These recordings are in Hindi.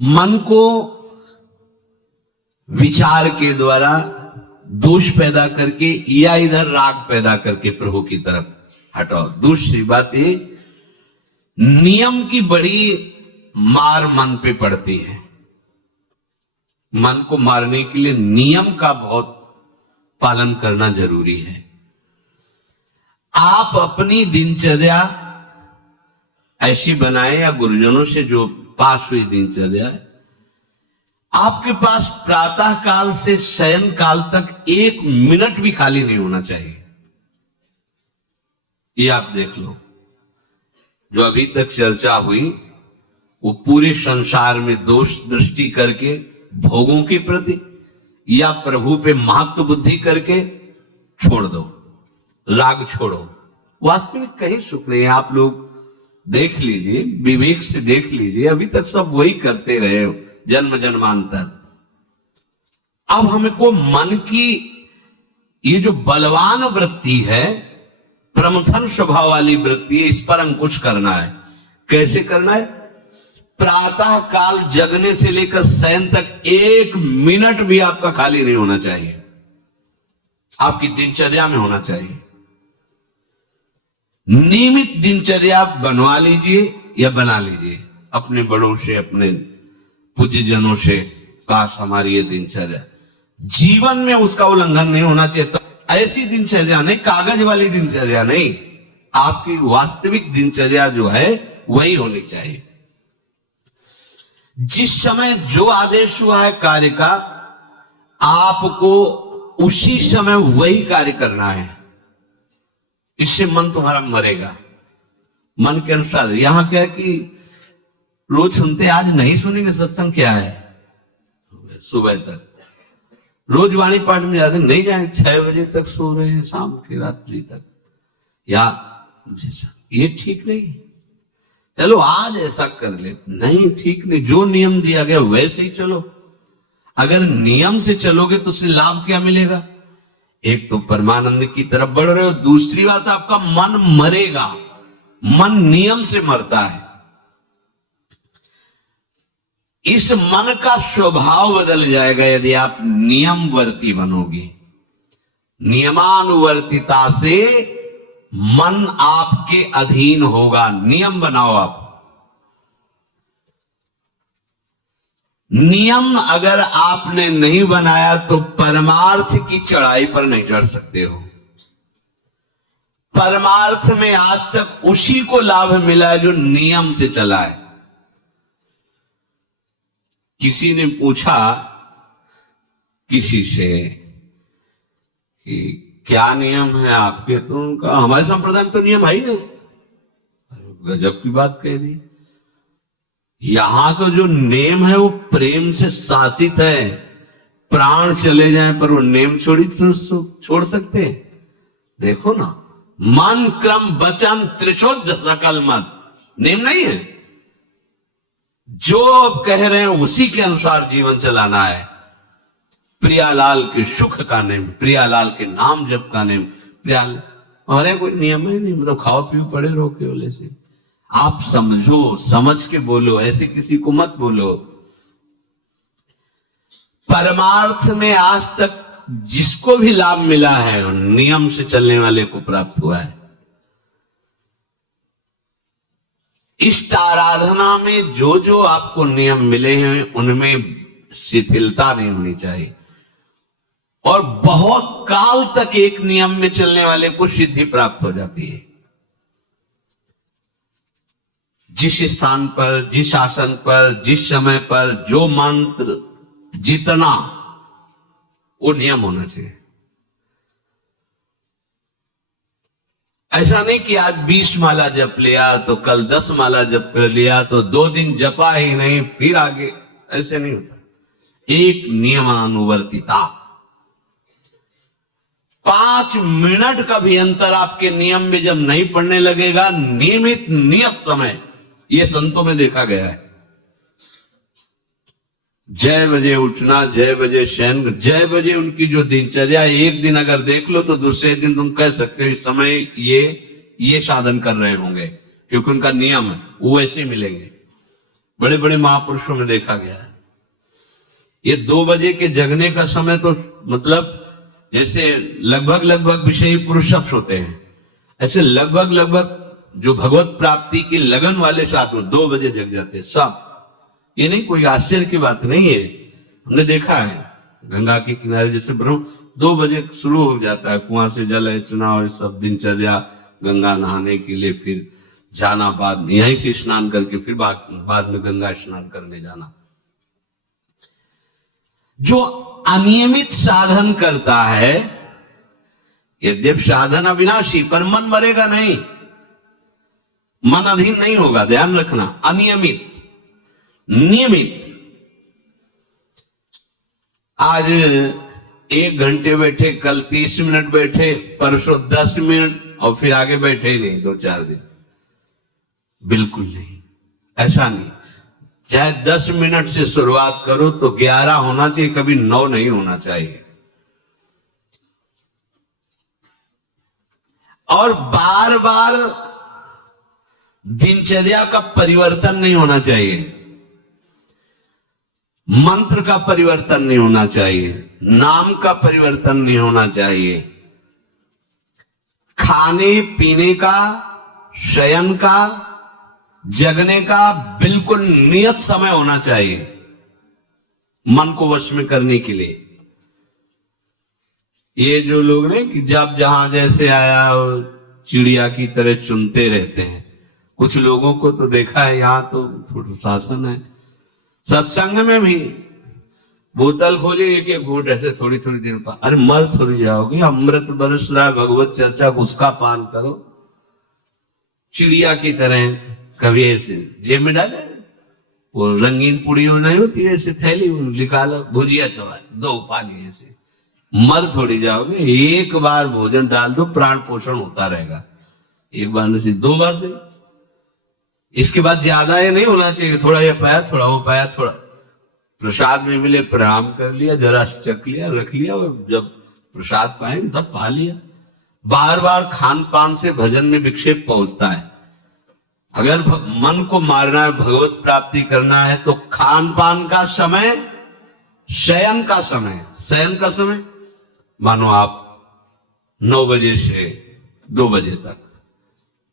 मन को विचार के द्वारा दोष पैदा करके या इधर राग पैदा करके प्रभु की तरफ हटाओ। दूसरी बात ये, नियम की बड़ी मार मन पे पड़ती है। मन को मारने के लिए नियम का बहुत पालन करना जरूरी है। आप अपनी दिनचर्या ऐसी बनाए, या गुरुजनों से जो पास हुई दिनचर्या है, आपके पास प्रातः काल से शयन काल तक 1 मिनट भी खाली नहीं होना चाहिए। ये आप देख लो, जो अभी तक चर्चा हुई वो पूरे संसार में दोष दृष्टि करके भोगों के प्रति या प्रभु पे महत्व बुद्धि करके छोड़ दो, राग छोड़ो। वास्तविक कहीं सुख नहीं है। आप लोग देख लीजिए, विवेक से देख लीजिए, अभी तक सब वही करते रहे हो जन्म जन्मांतर। अब हमको मन की ये जो बलवान वृत्ति है, प्रमथन स्वभाव वाली वृत्ति है, इस पर अंकुश करना है। कैसे करना है? प्रातः काल जगने से लेकर शयन तक 1 मिनट भी आपका खाली नहीं होना चाहिए, आपकी दिनचर्या में होना चाहिए। नियमित दिनचर्या बनवा लीजिए या बना लीजिए अपने बड़ों से, अपने पूज्यजनों से। काश हमारी ये दिनचर्या, जीवन में उसका उल्लंघन नहीं होना चाहिए। तो ऐसी दिनचर्या नहीं, कागज वाली दिनचर्या नहीं, आपकी वास्तविक दिनचर्या जो है वही होनी चाहिए। जिस समय जो आदेश हुआ है कार्य का, आपको उसी समय वही कार्य करना है। इससे मन तुम्हारा मरेगा, मन के अनुसार। यहां क्या है कि रोज सुनते, आज नहीं सुनेंगे सत्संग, क्या है सुबह तक रोज वाणी पाठ में जाते, नहीं जाए 6 बजे तक सो रहे हैं, शाम की रात्रि तक, या ये ठीक नहीं। चलो आज ऐसा कर ले, नहीं ठीक नहीं, जो नियम दिया गया वैसे ही चलो। अगर नियम से चलोगे तो उससे लाभ क्या मिलेगा? एक तो परमानंद की तरफ बढ़ रहे हो, दूसरी बात आपका मन मरेगा। मन नियम से मरता है। इस मन का स्वभाव बदल जाएगा यदि आप नियमवर्ती बनोगे। नियमानुवर्तिता से मन आपके अधीन होगा। नियम बनाओ आप। नियम अगर आपने नहीं बनाया तो परमार्थ की चढ़ाई पर नहीं चढ़ सकते हो। परमार्थ में आज तक उसी को लाभ मिला है जो नियम से चला है। किसी ने पूछा किसी से कि क्या नियम है आपके, तो उनका हमारे संप्रदाय में तो नियम है ही नहीं। गजब की बात कह दी। यहां का जो नेम है वो प्रेम से शासित है। प्राण चले जाए पर वो नेम छोड़ सकते हैं? देखो ना, मन क्रम वचन त्रिशुद्ध सकल मत, नेम नहीं है। जो अब कह रहे हैं उसी के अनुसार जीवन चलाना है। प्रियालाल के सुख का नेम, प्रियालाल के नाम जप का नेम, प्रियालाल हमारे कोई नियम ही नहीं। मतलब खाओ पियो पड़े रहो केवल से। आप समझो, समझ के बोलो, ऐसे किसी को मत बोलो। परमार्थ में आज तक जिसको भी लाभ मिला है नियम से चलने वाले को प्राप्त हुआ है। इष्ट आराधना में जो जो आपको नियम मिले हैं उनमें शिथिलता नहीं होनी चाहिए। और बहुत काल तक एक नियम में चलने वाले को सिद्धि प्राप्त हो जाती है। जिस स्थान पर, जिस आसन पर, जिस समय पर जो मंत्र जितना, वो नियम होना चाहिए। ऐसा नहीं कि आज 20 माला जप लिया तो कल 10 माला जप कर लिया तो 2 दिन जपा ही नहीं फिर आगे, ऐसे नहीं होता। एक नियमानुवर्तिता। 5 मिनट का भी अंतर आपके नियम में जब नहीं पड़ने लगेगा, नियमित नियत समय, ये संतों में देखा गया है। 6 बजे उठना, 6 बजे शयन, 6 बजे उनकी जो दिनचर्या, एक दिन अगर देख लो तो दूसरे दिन तुम कह सकते हो इस समय ये साधन कर रहे होंगे, क्योंकि उनका नियम है, वो ऐसे मिलेंगे। बड़े बड़े महापुरुषों में देखा गया है। ये 2 बजे के जगने का समय तो मतलब जैसे लगभग लगभग विषयी पुरुष शब्द होते हैं, ऐसे लगभग लगभग जो भगवत प्राप्ति की लगन वाले साधु 2 बजे जग जाते हैं सब। ये नहीं कोई आश्चर्य की बात नहीं है, हमने देखा है गंगा के किनारे जैसे ब्रह्म 2 बजे शुरू हो जाता है, कुआं से जल अर्चना और सब दिनचर्या, गंगा नहाने के लिए फिर जाना, बाद में यहीं से स्नान करके फिर बाद में गंगा स्नान करने जाना। जो अनियमित साधन करता है, यद्यप साधन अविनाशी, पर मन मरेगा नहीं, मन अधीन नहीं होगा, ध्यान रखना। अनियमित, नियमित। आज 1 घंटे बैठे, कल 30 मिनट बैठे, परसों 10 मिनट और फिर आगे बैठे ही नहीं 2-4 दिन, बिल्कुल नहीं, ऐसा नहीं। चाहे 10 मिनट से शुरुआत करो तो 11 होना चाहिए, कभी 9 नहीं होना चाहिए। और बार बार दिनचर्या का परिवर्तन नहीं होना चाहिए, मंत्र का परिवर्तन नहीं होना चाहिए, नाम का परिवर्तन नहीं होना चाहिए, खाने पीने का, शयन का, जगने का बिल्कुल नियत समय होना चाहिए मन को वश में करने के लिए। ये जो लोग ने कि जब जहां जैसे आया चिड़िया की तरह चुनते रहते हैं, कुछ लोगों को तो देखा है, यहां तो शासन है, सत्संग में भी बोतल खोली, एक घूंट ऐसे थोड़ी थोड़ी देर पर, अरे मर थोड़ी जाओगे, अमृत बरस रहा है, भगवत चर्चा, उसका पान करो। चिड़िया की तरह कभी ऐसे जेब में डाले, वो रंगीन पुड़ियों नहीं होती ऐसे थैली निकालो, भुजिया चवा 2 पानी, ऐसे मर थोड़ी जाओगे। एक बार भोजन डाल दो, प्राण पोषण होता रहेगा, एक बार नहीं 2 बार से। इसके बाद ज्यादा ये नहीं होना चाहिए, थोड़ा ये पाया, थोड़ा वो पाया, थोड़ा प्रसाद में मिले प्रणाम कर लिया, जरा चख लिया, रख लिया, और जब प्रसाद पाए तब पा लिया। बार बार खान पान से भजन में विक्षेप पहुंचता है। अगर मन को मारना है, भगवत प्राप्ति करना है, तो खान पान का समय, शयन का समय मानो आप 9 बजे से 2 बजे तक,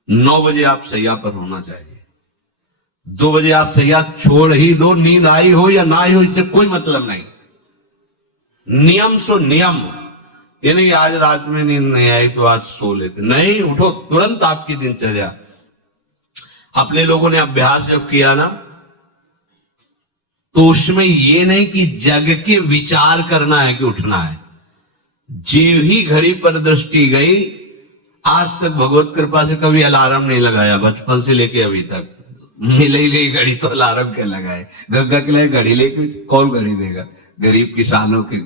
9 बजे आप सैया पर होना चाहिए। 2 बजे आप सैया छोड़ ही दो, नींद आई हो या ना आई हो, इससे कोई मतलब नहीं। नियम सो नियम, ये नहीं आज रात में नींद नहीं आई तो आज सो लेते, नहीं, उठो तुरंत। आपकी दिनचर्या, अपने लोगों ने अभ्यास जब किया ना, तो उसमें ये नहीं कि जग के विचार करना है कि उठना है, जीव ही घड़ी पर दृष्टि गई। आज तक भगवत कृपा से कभी अलार्म नहीं लगाया, बचपन से लेके अभी तक। मिले ही नहीं घड़ी तो अलार्म क्या लगाए, गग्गा के लिए घड़ी लेके कौन घड़ी देगा, गरीब किसानों के।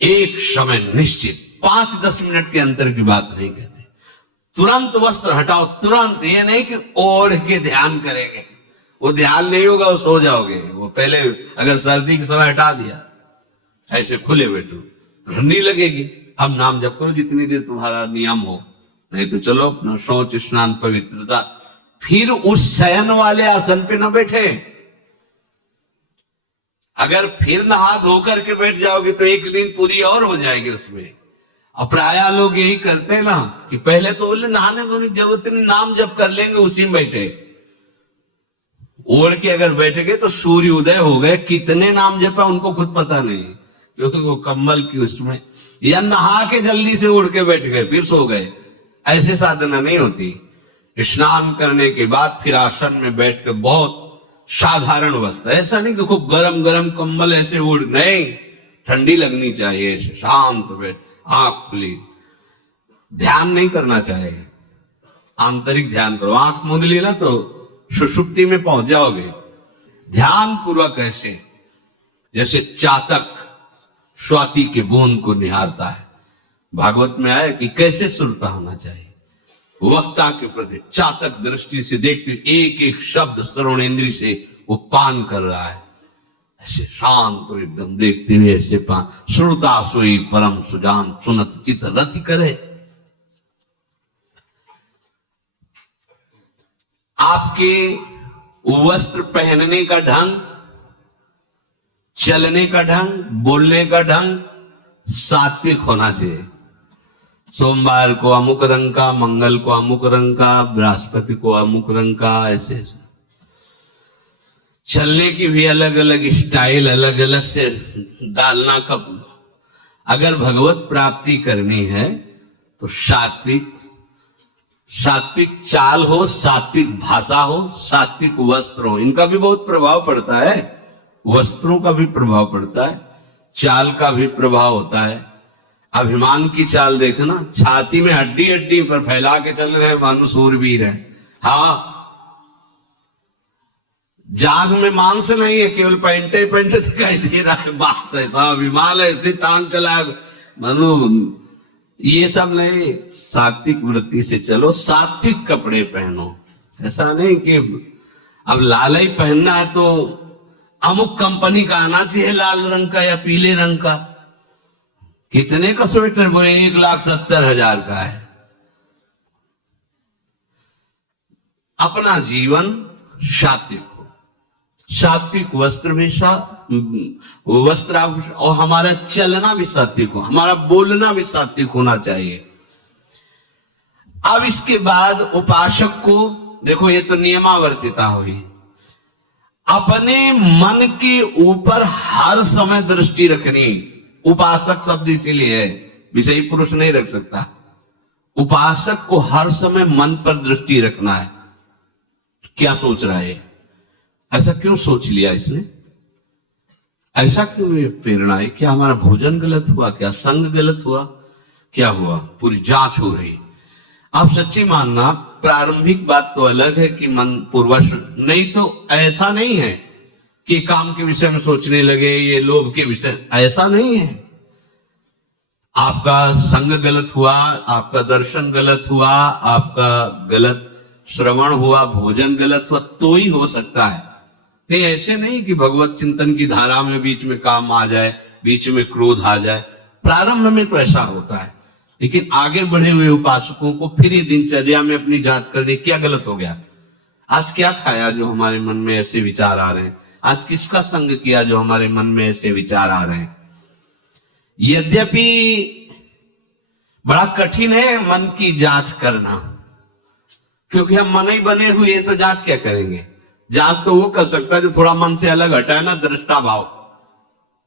एक समय निश्चित 5-10 मिनट के अंतर की बात नहीं कहते, तुरंत वस्त्र हटाओ, तुरंत। ये नहीं कि ओढ़ के ध्यान करेंगे, वो ध्यान नहीं होगा, वो सो जाओगे। वो पहले अगर सर्दी के समय हटा दिया, ऐसे खुले बैठो, ठंडी लगेगी। अब नाम जप करो जितनी देर तुम्हारा नियम हो, नहीं तो चलो अपना शौच स्नान पवित्रता। फिर उस शयन वाले आसन पे न बैठे। अगर फिर नहा धो करके बैठ जाओगे तो एक दिन पूरी और हो जाएगी उसमें। अब प्राय लोग यही करते हैं ना कि पहले तो बोले नहाने धोने की जरूरत नहीं, नाम जप कर लेंगे, उसी में बैठे। ओढ़ के अगर बैठ गए तो सूर्य उदय हो गए, कितने नाम जपा उनको खुद पता नहीं, क्योंकि वो कम्बल की उसमें, या नहा के जल्दी से उड़ के बैठ गए फिर सो गए। ऐसे साधना नहीं होती। स्नान करने के बाद फिर आसन में बैठ कर बहुत साधारण अवस्था, ऐसा नहीं कि खूब गरम गरम कंबल ऐसे उड़, नहीं, ठंडी लगनी चाहिए, शांत बैठ, आंख खुली। ध्यान नहीं करना चाहिए, आंतरिक ध्यान करो। आंख मूंद ली ना तो सुषुप्ति में पहुंच जाओगे। ध्यान पूर्वक ऐसे, जैसे चातक स्वाति के बूंद को निहारता है। भागवत में आया कि कैसे सुनता होना चाहिए, वक्ता के प्रति चातक दृष्टि से देखते, एक एक शब्द श्रवणेंद्रिय से वो पान कर रहा है, ऐसे शांत तो एकदम देखते हुए ऐसे पान। श्रुता सोई परम सुजान, सुनत चित रति करे। आपके वस्त्र पहनने का ढंग, चलने का ढंग, बोलने का ढंग सात्विक होना चाहिए। सोमवार को अमुक रंग का, मंगल को अमुक रंग का, बृहस्पति को अमुक रंग का, ऐसे ऐसे। चलने की भी अलग अलग स्टाइल, अलग अलग से डालना। कब अगर भगवत प्राप्ति करनी है तो सात्विक चाल हो, सात्विक भाषा हो, सात्विक वस्त्र हो। इनका भी बहुत प्रभाव पड़ता है, वस्त्रों का भी प्रभाव पड़ता है, चाल का भी प्रभाव होता है। अभिमान की चाल देखना, छाती में हड्डी हड्डी पर फैला के चल रहे मानो सूरवीर है। हाँ, जाग में मांस नहीं है, केवल पैंटे पैंटे दिखाई दे रहा है, बात ऐसा अभिमान है, ऐसे टांग चला मानो। ये सब नहीं, सात्विक वृत्ति से चलो, सात्विक कपड़े पहनो। ऐसा नहीं कि अब लाल ही पहनना है तो अमुक कंपनी का आना चाहिए, लाल रंग का या पीले रंग का। कितने का स्वेटर बोले 1,70,000 का है। अपना जीवन सात्विक हो, सात्विक वस्त्र भी वस्त्र, और हमारा चलना भी सात्विक हो, हमारा बोलना भी सात्विक होना चाहिए। अब इसके बाद उपासक को देखो, ये तो नियमावर्तिता हुई। अपने मन के ऊपर हर समय दृष्टि रखनी। उपासक शब्द इसीलिए है, विषयी पुरुष नहीं रख सकता। उपासक को हर समय मन पर दृष्टि रखना है। क्या सोच रहा है, ऐसा क्यों सोच लिया इसने, ऐसा क्यों ये प्रेरणा है, क्या हमारा भोजन गलत हुआ, क्या संग गलत हुआ, क्या हुआ, पूरी जांच हो रही। आप सच्ची मानना, प्रारंभिक बात तो अलग है कि मन पूर्वश, नहीं तो ऐसा नहीं है कि काम के विषय में सोचने लगे, ये लोभ के विषय, ऐसा नहीं है। आपका संग गलत हुआ, आपका दर्शन गलत हुआ, आपका गलत श्रवण हुआ, भोजन गलत हुआ, तो ही हो सकता है। नहीं, ऐसे नहीं कि भगवत चिंतन की धारा में बीच में काम आ जाए, बीच में क्रोध आ जाए। प्रारंभ में तो ऐसा होता है, लेकिन आगे बढ़े हुए उपासकों को फिर ये दिनचर्या में अपनी जांच करनी, क्या गलत हो गया, आज क्या खाया जो हमारे मन में ऐसे विचार आ रहे हैं, आज किसका संग किया जो हमारे मन में ऐसे विचार आ रहे हैं। यद्यपि बड़ा कठिन है मन की जांच करना, क्योंकि हम मन ही बने हुए हैं, तो जांच क्या करेंगे। जांच तो वो कर सकता है जो थोड़ा मन से अलग हटा है ना, दृष्टा भाव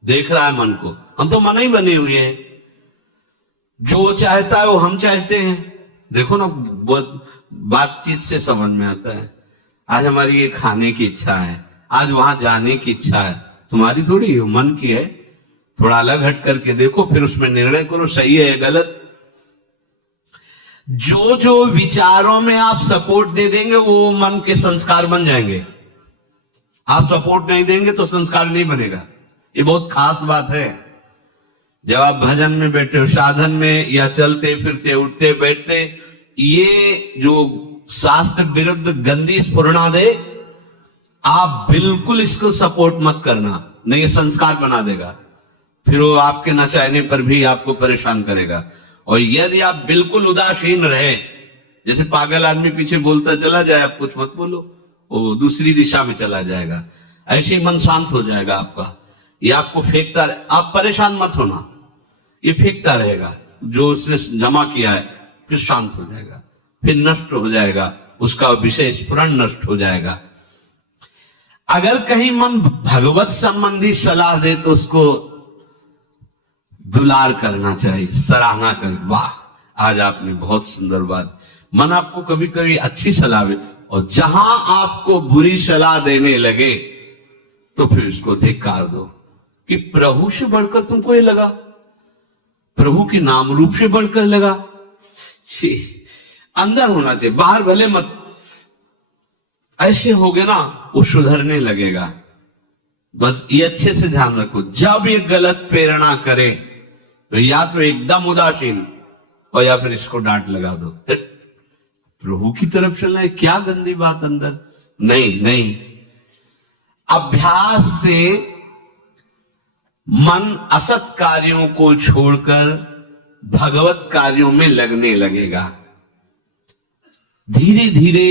देख रहा है मन को। हम तो मन ही बने हुए हैं, जो चाहता है वो हम चाहते हैं। देखो ना, बातचीत से समझ में आता है, आज हमारी ये खाने की इच्छा है, आज वहां जाने की इच्छा है, तुम्हारी थोड़ी, मन की है। थोड़ा अलग हट करके देखो, फिर उसमें निर्णय करो, सही है या गलत। जो जो विचारों में आप सपोर्ट दे देंगे वो मन के संस्कार बन जाएंगे। आप सपोर्ट नहीं देंगे तो संस्कार नहीं बनेगा। ये बहुत खास बात है। जब आप भजन में बैठे हो, साधन में, या चलते फिरते उठते बैठते, ये जो शास्त्र विरुद्ध गंदी स्फुरणा दे, आप बिल्कुल इसको सपोर्ट मत करना, नहीं ये संस्कार बना देगा। फिर वो आपके न चाहने पर भी आपको परेशान करेगा। और यदि आप बिल्कुल उदासीन रहे, जैसे पागल आदमी पीछे बोलता चला जाए, आप कुछ मत बोलो, वो दूसरी दिशा में चला जाएगा, ऐसे ही मन शांत हो जाएगा आपका। ये आपको फेंकता रहे, आप परेशान मत होना, ये फेंकता रहेगा जो उसने जमा किया है, फिर शांत हो जाएगा, फिर नष्ट हो जाएगा, उसका विषय स्फुरण नष्ट हो जाएगा। अगर कहीं मन भगवत संबंधी सलाह दे तो उसको दुलार करना चाहिए, सराहना करें, वाह आज आपने बहुत सुंदर बात। मन आपको कभी कभी अच्छी सलाह दे, और जहां आपको बुरी सलाह देने लगे तो फिर उसको धिक्कार दो कि प्रभु से बढ़कर तुमको ये लगा, प्रभु के नाम रूप से बढ़कर लगा। अंदर होना चाहिए, बाहर भले मत। ऐसे हो गए ना, वो सुधरने लगेगा। बस ये अच्छे से ध्यान रखो, जब ये गलत प्रेरणा करे तो या तो एकदम उदासीन, और या फिर इसको डांट लगा दो, प्रभु की तरफ चलना है, क्या गंदी बात अंदर। नहीं नहीं, अभ्यास से मन असत कार्यों को छोड़कर भगवत कार्यों में लगने लगेगा। धीरे धीरे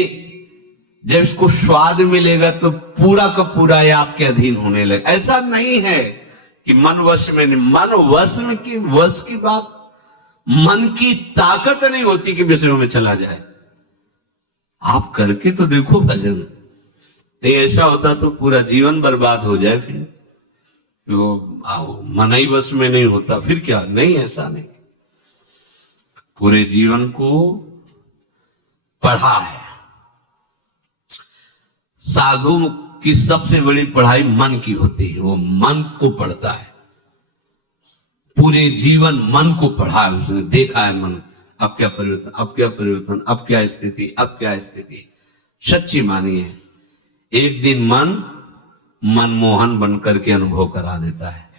जब इसको स्वाद मिलेगा तो पूरा का पूरा ये आपके अधीन होने लगे। ऐसा नहीं है कि मन वश में नहीं, मन वश में की वश की बात, मन की ताकत नहीं होती कि विषयों में चला जाए। आप करके तो देखो भजन, नहीं ऐसा होता तो पूरा जीवन बर्बाद हो जाए। फिर वो मन ही वश में नहीं होता फिर क्या? नहीं, ऐसा नहीं। पूरे जीवन को पढ़ा है। साधु की सबसे बड़ी पढ़ाई मन की होती है, वो मन को पढ़ता है। पूरे जीवन मन को पढ़ा है उसने, देखा है मन अब क्या परिवर्तन, अब क्या परिवर्तन, अब क्या स्थिति, अब क्या स्थिति। सच्ची मानिए, एक दिन मन मनमोहन बनकर के अनुभव करा देता है।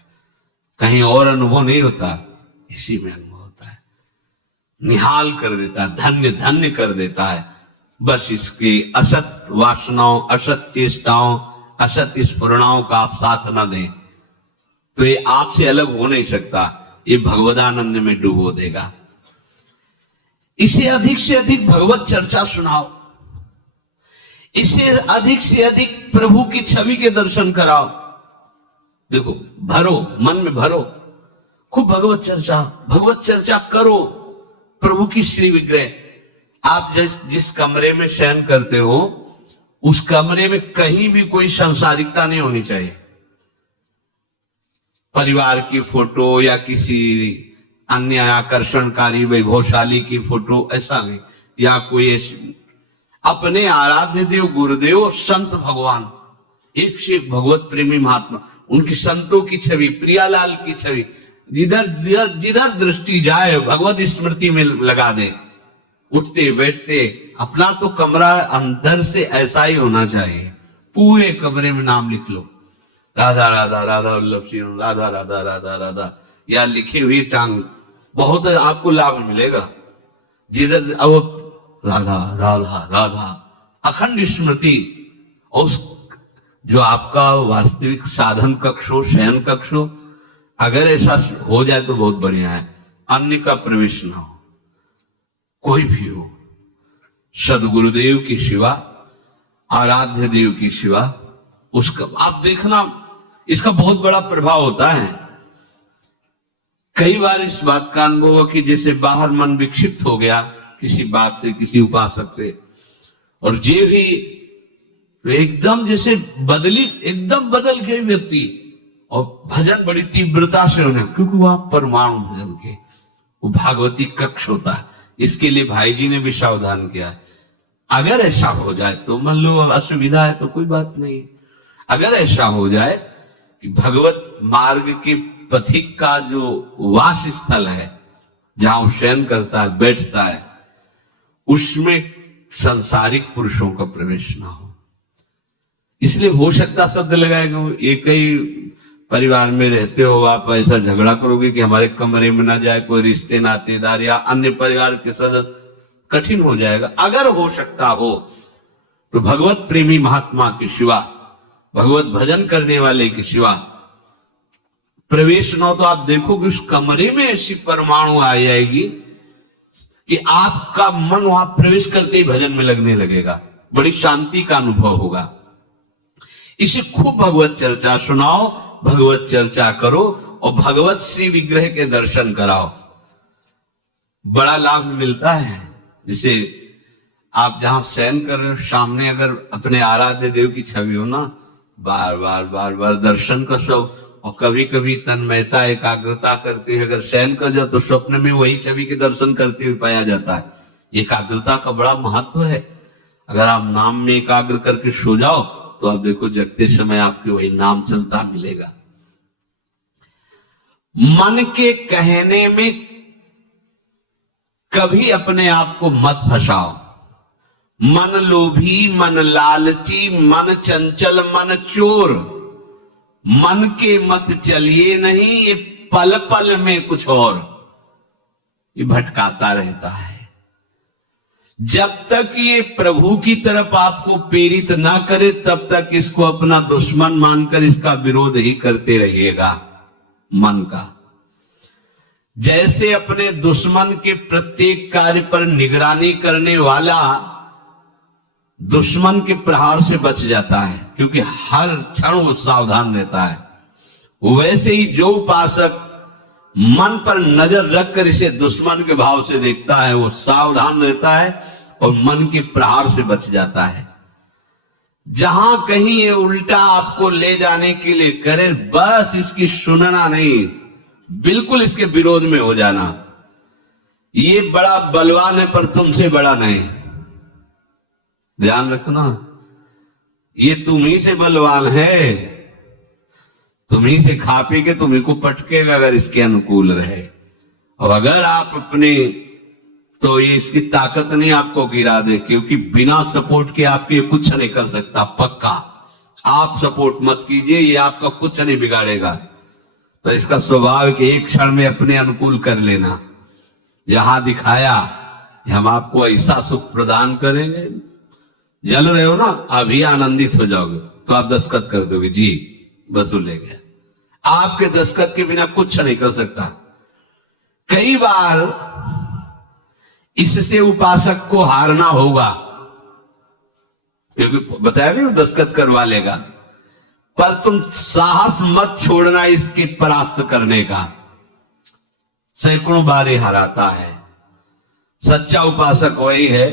कहीं और अनुभव नहीं होता, इसी में अनुभव होता है। निहाल कर देता है, धन्य धन्य कर देता है। बस इसकी असत वासनाओं, असत चेष्टाओं, असत स्फुरणाओं का आप साथ न दें तो ये आपसे अलग हो नहीं सकता, ये भगवदानंद में डुबो देगा। इसे अधिक से अधिक भगवत चर्चा सुनाओ, इसे अधिक से अधिक प्रभु की छवि के दर्शन कराओ। देखो, भरो, मन में भरो, खूब भगवत चर्चा करो। प्रभु की श्री विग्रह, आप जिस कमरे में शयन करते हो उस कमरे में कहीं भी कोई सांसारिकता नहीं होनी चाहिए। परिवार की फोटो या किसी अन्य आकर्षणकारी वैभवशाली की फोटो, ऐसा नहीं। या कोई अपने आराध्य देव गुरुदेव संत भगवान, एक से एक भगवत प्रेमी महात्मा, उनकी संतों की छवि, प्रियालाल की छवि, जिधर दृष्टि जाए भगवत स्मृति में लगा दे। उठते बैठते अपना तो कमरा अंदर से ऐसा ही होना चाहिए। पूरे कमरे में नाम लिख लो, राधा राधा राधा वल्लभ सिंह, राधा राधा राधा राधा, या लिखी हुई टांग, बहुत आपको लाभ मिलेगा। जिधर अब राधा राधा राधा, अखंड स्मृति। और जो आपका वास्तविक साधन कक्ष हो, शयन कक्ष हो, अगर ऐसा हो जाए तो बहुत बढ़िया है। अन्य का प्रवेश ना हो, कोई भी हो, सदगुरुदेव की शिवा, आराध्य देव की शिवा, उसका आप देखना, इसका बहुत बड़ा प्रभाव होता है। कई बार इस बात का अनुभव हुआ कि जैसे बाहर मन विक्षिप्त हो गया किसी बात से, किसी उपासक से, और जे भी एकदम जैसे एकदम बदल गए व्यक्ति, और भजन बड़ी तीव्रता से होने, क्योंकि वो आप परमाणु भजन के, वो भागवती कक्ष होता है। इसके लिए भाई जी ने भी सावधान किया। अगर ऐसा हो जाए तो मान लो असुविधा है तो कोई बात नहीं। अगर ऐसा हो जाए कि भगवत मार्ग के पथिक का जो वास स्थल है, जहां शयन करता है, बैठता है, उसमें संसारिक पुरुषों का प्रवेश ना हो। इसलिए हो सकता शब्द लगाएगा, एक ही परिवार में रहते हो, आप ऐसा झगड़ा करोगे कि हमारे कमरे में ना जाए कोई रिश्ते नातेदार या अन्य परिवार के सदस्य, कठिन हो जाएगा। अगर हो सकता हो तो भगवत प्रेमी महात्मा के शिवा, भगवत भजन करने वाले के शिवा प्रवेश न हो तो आप देखोगे उस कमरे में ऐसी परमाणु आ जाएगी कि आपका मन वहां प्रवेश करते ही भजन में लगने लगेगा, बड़ी शांति का अनुभव होगा। इसे खूब भगवत चर्चा सुनाओ, भगवत चर्चा करो और भगवत श्री विग्रह के दर्शन कराओ, बड़ा लाभ मिलता है। जैसे आप जहां शयन कर रहे हो, सामने अगर अपने आराध्य देव की छवि हो ना, बार बार बार बार दर्शन कर सो, और कभी कभी तन्मयता एकाग्रता करते हुए अगर शयन कर जाओ तो स्वप्न में वही छवि के दर्शन करते हुए पाया जाता है। एकाग्रता का बड़ा महत्व है। अगर आप नाम में एकाग्र करके सो जाओ तो आप देखो जगते समय आपके वही नाम चलता मिलेगा। मन के कहने में कभी अपने आप को मत फंसाओ। मन लोभी, मन लालची, मन चंचल, मन चोर, मन के मत चलिए नहीं, ये पल पल में कुछ और, ये भटकाता रहता है। जब तक ये प्रभु की तरफ आपको प्रेरित ना करे तब तक इसको अपना दुश्मन मानकर इसका विरोध ही करते रहिएगा। मन का जैसे अपने दुश्मन के प्रत्येक कार्य पर निगरानी करने वाला दुश्मन के प्रहार से बच जाता है, क्योंकि हर क्षण वो सावधान रहता है। वैसे ही जो उपासक मन पर नजर रखकर इसे दुश्मन के भाव से देखता है, वो सावधान रहता है और मन के प्रहार से बच जाता है। जहां कहीं ये उल्टा आपको ले जाने के लिए करे, बस इसकी सुनना नहीं, बिल्कुल इसके विरोध में हो जाना। ये बड़ा बलवान है पर तुमसे बड़ा नहीं, ध्यान रखना। ये तुम ही से बलवान है, तुम ही से खा पी के तुम्ही को पटकेगा अगर इसके अनुकूल रहे। और अगर आप अपने, तो ये इसकी ताकत नहीं आपको गिरा दे, क्योंकि बिना सपोर्ट के आपके ये कुछ नहीं कर सकता। पक्का आप सपोर्ट मत कीजिए, ये आपका कुछ नहीं बिगाड़ेगा। तो इसका स्वभाव कि एक क्षण में अपने अनुकूल कर लेना। जहां दिखाया हम आपको ऐसा सुख प्रदान करेंगे, जल रहे हो ना, अभी आनंदित हो जाओगे तो आप दस्तखत कर दोगे, जी वसूल ले गया। आपके दस्तखत के बिना कुछ नहीं कर सकता। कई बार इससे उपासक को हारना होगा, क्योंकि बताया नहीं वो दस्तखत करवा लेगा, पर तुम साहस मत छोड़ना इसके परास्त करने का। सैकड़ों बार हराता है। सच्चा उपासक वही है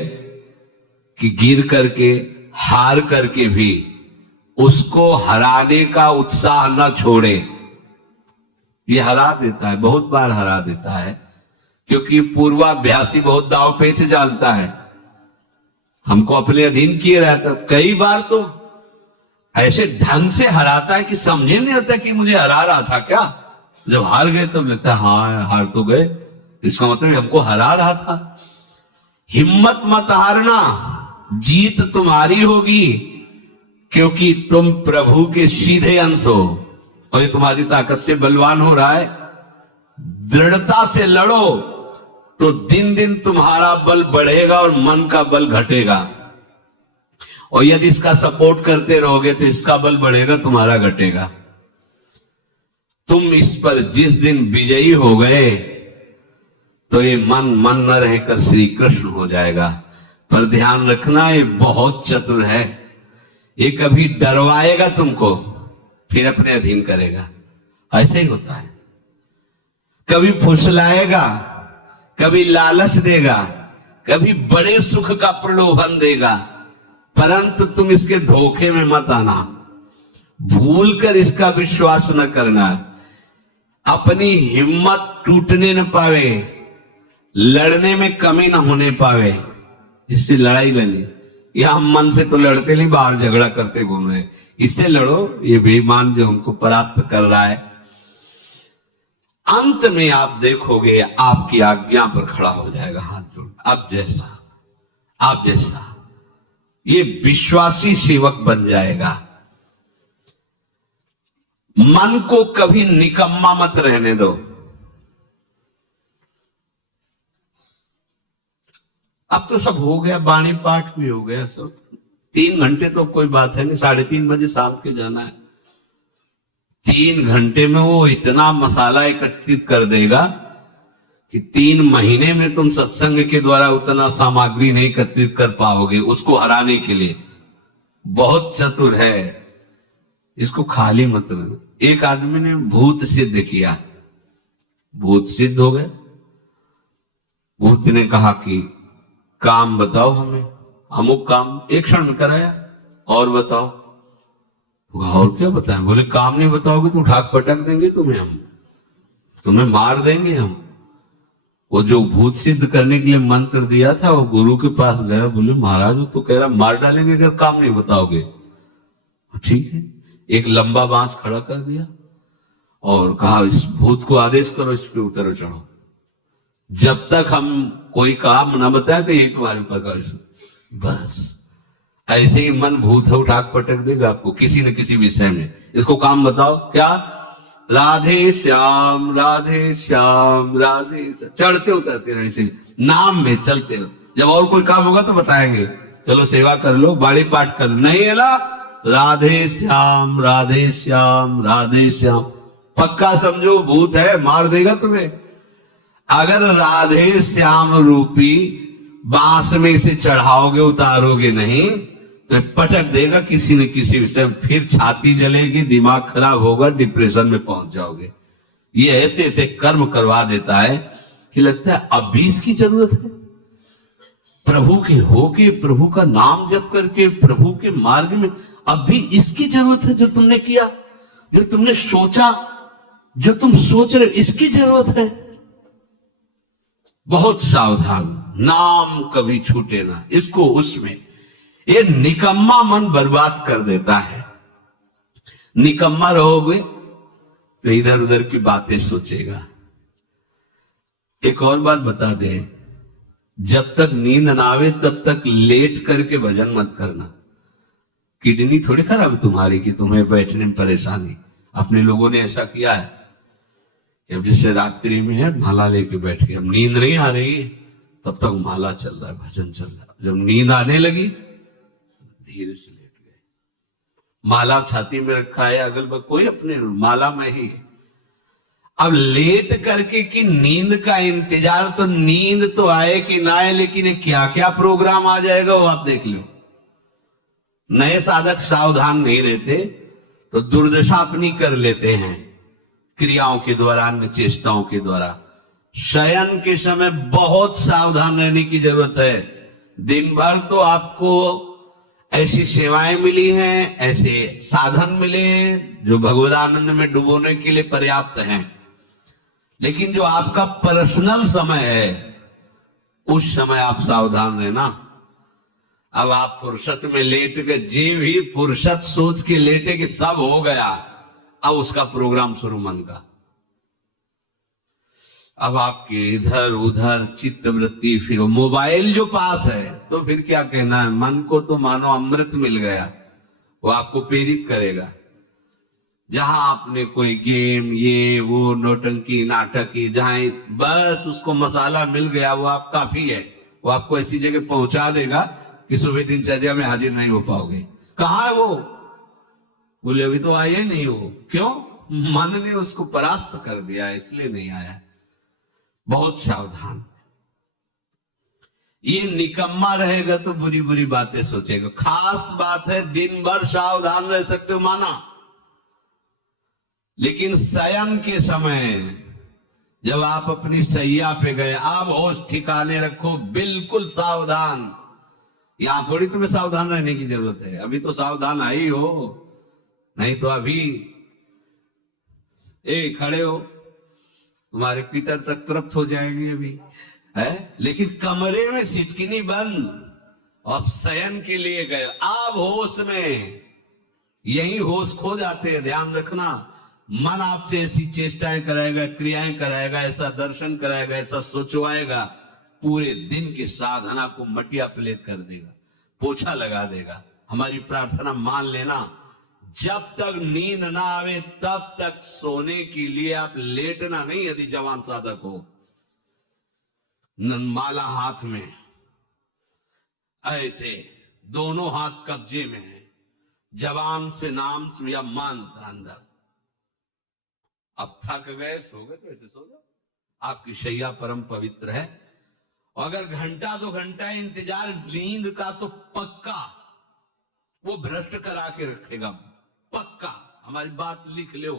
कि गिर करके, हार करके भी उसको हराने का उत्साह न छोड़े। ये हरा देता है, बहुत बार हरा देता है, क्योंकि पूर्वाभ्यासी बहुत दाव पेच जानता है। हमको अपने अधीन किए रहता, कई बार तो ऐसे ढंग से हराता है कि समझे नहीं आता कि मुझे हरा रहा था क्या। जब हार गए तब लगता है हाँ हार तो गए, इसका मतलब हमको हरा रहा था। हिम्मत मत हारना, जीत तुम्हारी होगी, क्योंकि तुम प्रभु के सीधे अंश हो और ये तुम्हारी ताकत से बलवान हो रहा है। दृढ़ता से लड़ो तो दिन दिन तुम्हारा बल बढ़ेगा और मन का बल घटेगा। और यदि इसका सपोर्ट करते रहोगे तो इसका बल बढ़ेगा, तुम्हारा घटेगा। तुम इस पर जिस दिन विजयी हो गए तो ये मन न रहकर श्री कृष्ण हो जाएगा। पर ध्यान रखना, ये बहुत चतुर है। ये कभी डरवाएगा तुमको, फिर अपने अधीन करेगा। ऐसे ही होता है। कभी फुसलाएगा, कभी लालच देगा, कभी बड़े सुख का प्रलोभन देगा, परंतु तुम इसके धोखे में मत आना। भूल कर इसका विश्वास न करना। अपनी हिम्मत टूटने न पावे, लड़ने में कमी न होने पावे, इससे लड़ाई लड़नी। या हम मन से तो लड़ते नहीं, बाहर झगड़ा करते घूम रहे। इससे लड़ो, ये बेईमान जो हमको परास्त कर रहा है। अंत में आप देखोगे आपकी आज्ञा पर खड़ा हो जाएगा हाथ जोड़। आप जैसा ये विश्वासी सेवक बन जाएगा। मन को कभी निकम्मा मत रहने दो। अब तो सब हो गया, वाणी पाठ भी हो गया सब। 3 घंटे तो कोई बात है नहीं, 3:30 बजे शाम के जाना है। 3 घंटे में वो इतना मसाला एकत्रित कर देगा कि 3 महीने में तुम सत्संग के द्वारा उतना सामग्री नहीं एकत्रित कर पाओगे उसको हराने के लिए। बहुत चतुर है, इसको खाली मत रहना। एक आदमी ने भूत सिद्ध किया, भूत सिद्ध हो गए। भूत ने कहा कि काम बताओ हमें, अमुक काम, एक क्षण में कराया। और बताओ, और क्या बताएं? बोले काम नहीं बताओगे तो उठा पटक देंगे तुम्हें, हम तुम्हें मार देंगे हम। वो जो भूत सिद्ध करने के लिए मंत्र दिया था, वो गुरु के पास गया, बोले महाराज वो तो कह रहा मार डालेंगे अगर काम नहीं बताओगे। ठीक है, एक लंबा बांस खड़ा कर दिया और कहा इस भूत को आदेश करो, इस पे उतरो चढ़ो, जब तक हम कोई काम ना बताए तो यही तुम्हारे ऊपर का। बस ऐसे ही मन भूत है, उठा पटक देगा आपको किसी न किसी विषय में। इसको काम बताओ, क्या? राधे श्याम राधे श्याम राधे श्याम, चढ़ते उतरते रहो, इसे नाम में चलते रहो। जब और कोई काम होगा तो बताएंगे, चलो सेवा कर लो, बाड़ी पाठ कर लो। नहीं है ना, राधे श्याम राधे श्याम राधे श्याम। पक्का समझो भूत है, मार देगा तुम्हें। अगर राधे श्याम रूपी बांस में इसे चढ़ाओगे, उतारोगे नहीं, तो पटक देगा किसी न किसी विषय में, फिर छाती जलेगी, दिमाग खराब होगा, डिप्रेशन में पहुंच जाओगे। ये ऐसे ऐसे कर्म करवा देता है कि लगता है अब भी इसकी जरूरत है। प्रभु के होके, प्रभु का नाम जप करके, प्रभु के मार्ग में अब भी इसकी जरूरत है। जो तुमने किया, जो तुमने सोचा, जो तुम सोच रहे, इसकी जरूरत है। बहुत सावधान, नाम कभी छूटे ना इसको। उसमें ये निकम्मा मन बर्बाद कर देता है। निकम्मा रहोगे तो इधर उधर की बातें सोचेगा। एक और बात बता दें, जब तक नींद ना आवे तब तक लेट करके भजन मत करना। किडनी थोड़ी खराब है तुम्हारी कि तुम्हें बैठने में परेशानी। अपने लोगों ने ऐसा किया है, अब जैसे रात्रि में है माला लेके बैठ के, अब नींद नहीं आ रही है तब तक माला चल रहा है, भजन चल रहा है। जब नींद आने लगी धीरे से लेट गए। माला छाती में रखा है, अगल बगल कोई अपने माला में ही है। अब लेट करके कि नींद का इंतजार, तो नींद तो आए कि ना आए, लेकिन क्या क्या प्रोग्राम आ जाएगा वो आप देख लो। नए साधक सावधान नहीं रहते तो दुर्दशा अपनी कर लेते हैं क्रियाओं के द्वारा, अन्य चेष्टाओं के द्वारा। शयन के समय बहुत सावधान रहने की जरूरत है। दिन भर तो आपको ऐसी सेवाएं मिली हैं, ऐसे साधन मिले हैं जो भगवदानंद में डुबोने के लिए पर्याप्त हैं, लेकिन जो आपका पर्सनल समय है उस समय आप सावधान रहना। अब आप फुर्सत में लेट गए, जे भी फुर्सत सोच के लेटे कि सब हो गया, अब उसका प्रोग्राम शुरू मन का। अब आपके इधर उधर चित्त वृत्ति, फिर मोबाइल जो पास है तो फिर क्या कहना है। मन को तो मानो अमृत मिल गया, वो आपको प्रेरित करेगा। जहां आपने कोई गेम, ये वो नौटंकी नाटक की, जहां बस उसको मसाला मिल गया वो आप काफी है। वो आपको ऐसी जगह पहुंचा देगा कि सुबह दिनचर्या में हाजिर नहीं हो पाओगे। कहां है वो? बोले अभी तो आया ही नहीं हो। क्यों? मन ने उसको परास्त कर दिया, इसलिए नहीं आया। बहुत सावधान। ये निकम्मा रहेगा तो बुरी बुरी बातें सोचेगा। खास बात है दिन भर सावधान रह सकते हो माना, लेकिन शयन के समय जब आप अपनी सैया पे गए, आप होश ठिकाने रखो, बिल्कुल सावधान। यहां थोड़ी तुम्हें सावधान रहने की जरूरत है, अभी तो सावधान आई हो, नहीं तो अभी खड़े हो, तुम्हारे पितर तक तृप्त हो जाएंगे अभी है। लेकिन कमरे में सिटकिनी बंद, अब शयन के लिए गए, आप होश में। यही होश खो जाते हैं, ध्यान रखना। मन आपसे ऐसी चेष्टाएं कराएगा, क्रियाएं कराएगा, ऐसा दर्शन कराएगा, ऐसा सोचवाएगा, पूरे दिन की साधना को मटिया प्लेट कर देगा, पोछा लगा देगा। हमारी प्रार्थना मान लेना, जब तक नींद ना आवे तब तक सोने के लिए आप लेटना नहीं। यदि जवान साधक हो, माला हाथ में, ऐसे दोनों हाथ कब्जे में है, जवान से नाम या मंत्र अंदर। अब थक गए, सो गए तो ऐसे सो जाओ, आपकी शैया परम पवित्र है। अगर घंटा 2 घंटा इंतजार नींद का तो पक्का वो भ्रष्ट करा के रखेगा, पक्का। हमारी बात लिख लो।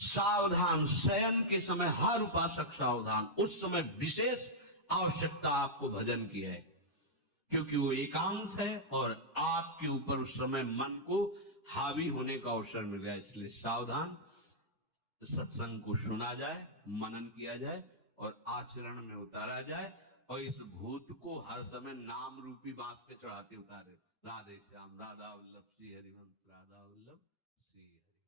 सावधान, शयन के समय हर उपासक सावधान। उस समय विशेष आवश्यकता आपको भजन की है, क्योंकि वो एकांत है और आपके ऊपर उस समय मन को हावी होने का अवसर मिल गया। इसलिए सावधान, सत्संग को सुना जाए, मनन किया जाए और आचरण में उतारा जाए, और इस भूत को हर समय नाम रूपी बांस पे चढ़ाते उतारे। राधे श्याम, राधा वल्लभ श्री हरिवंश, राधा वल्लभ श्री हरि।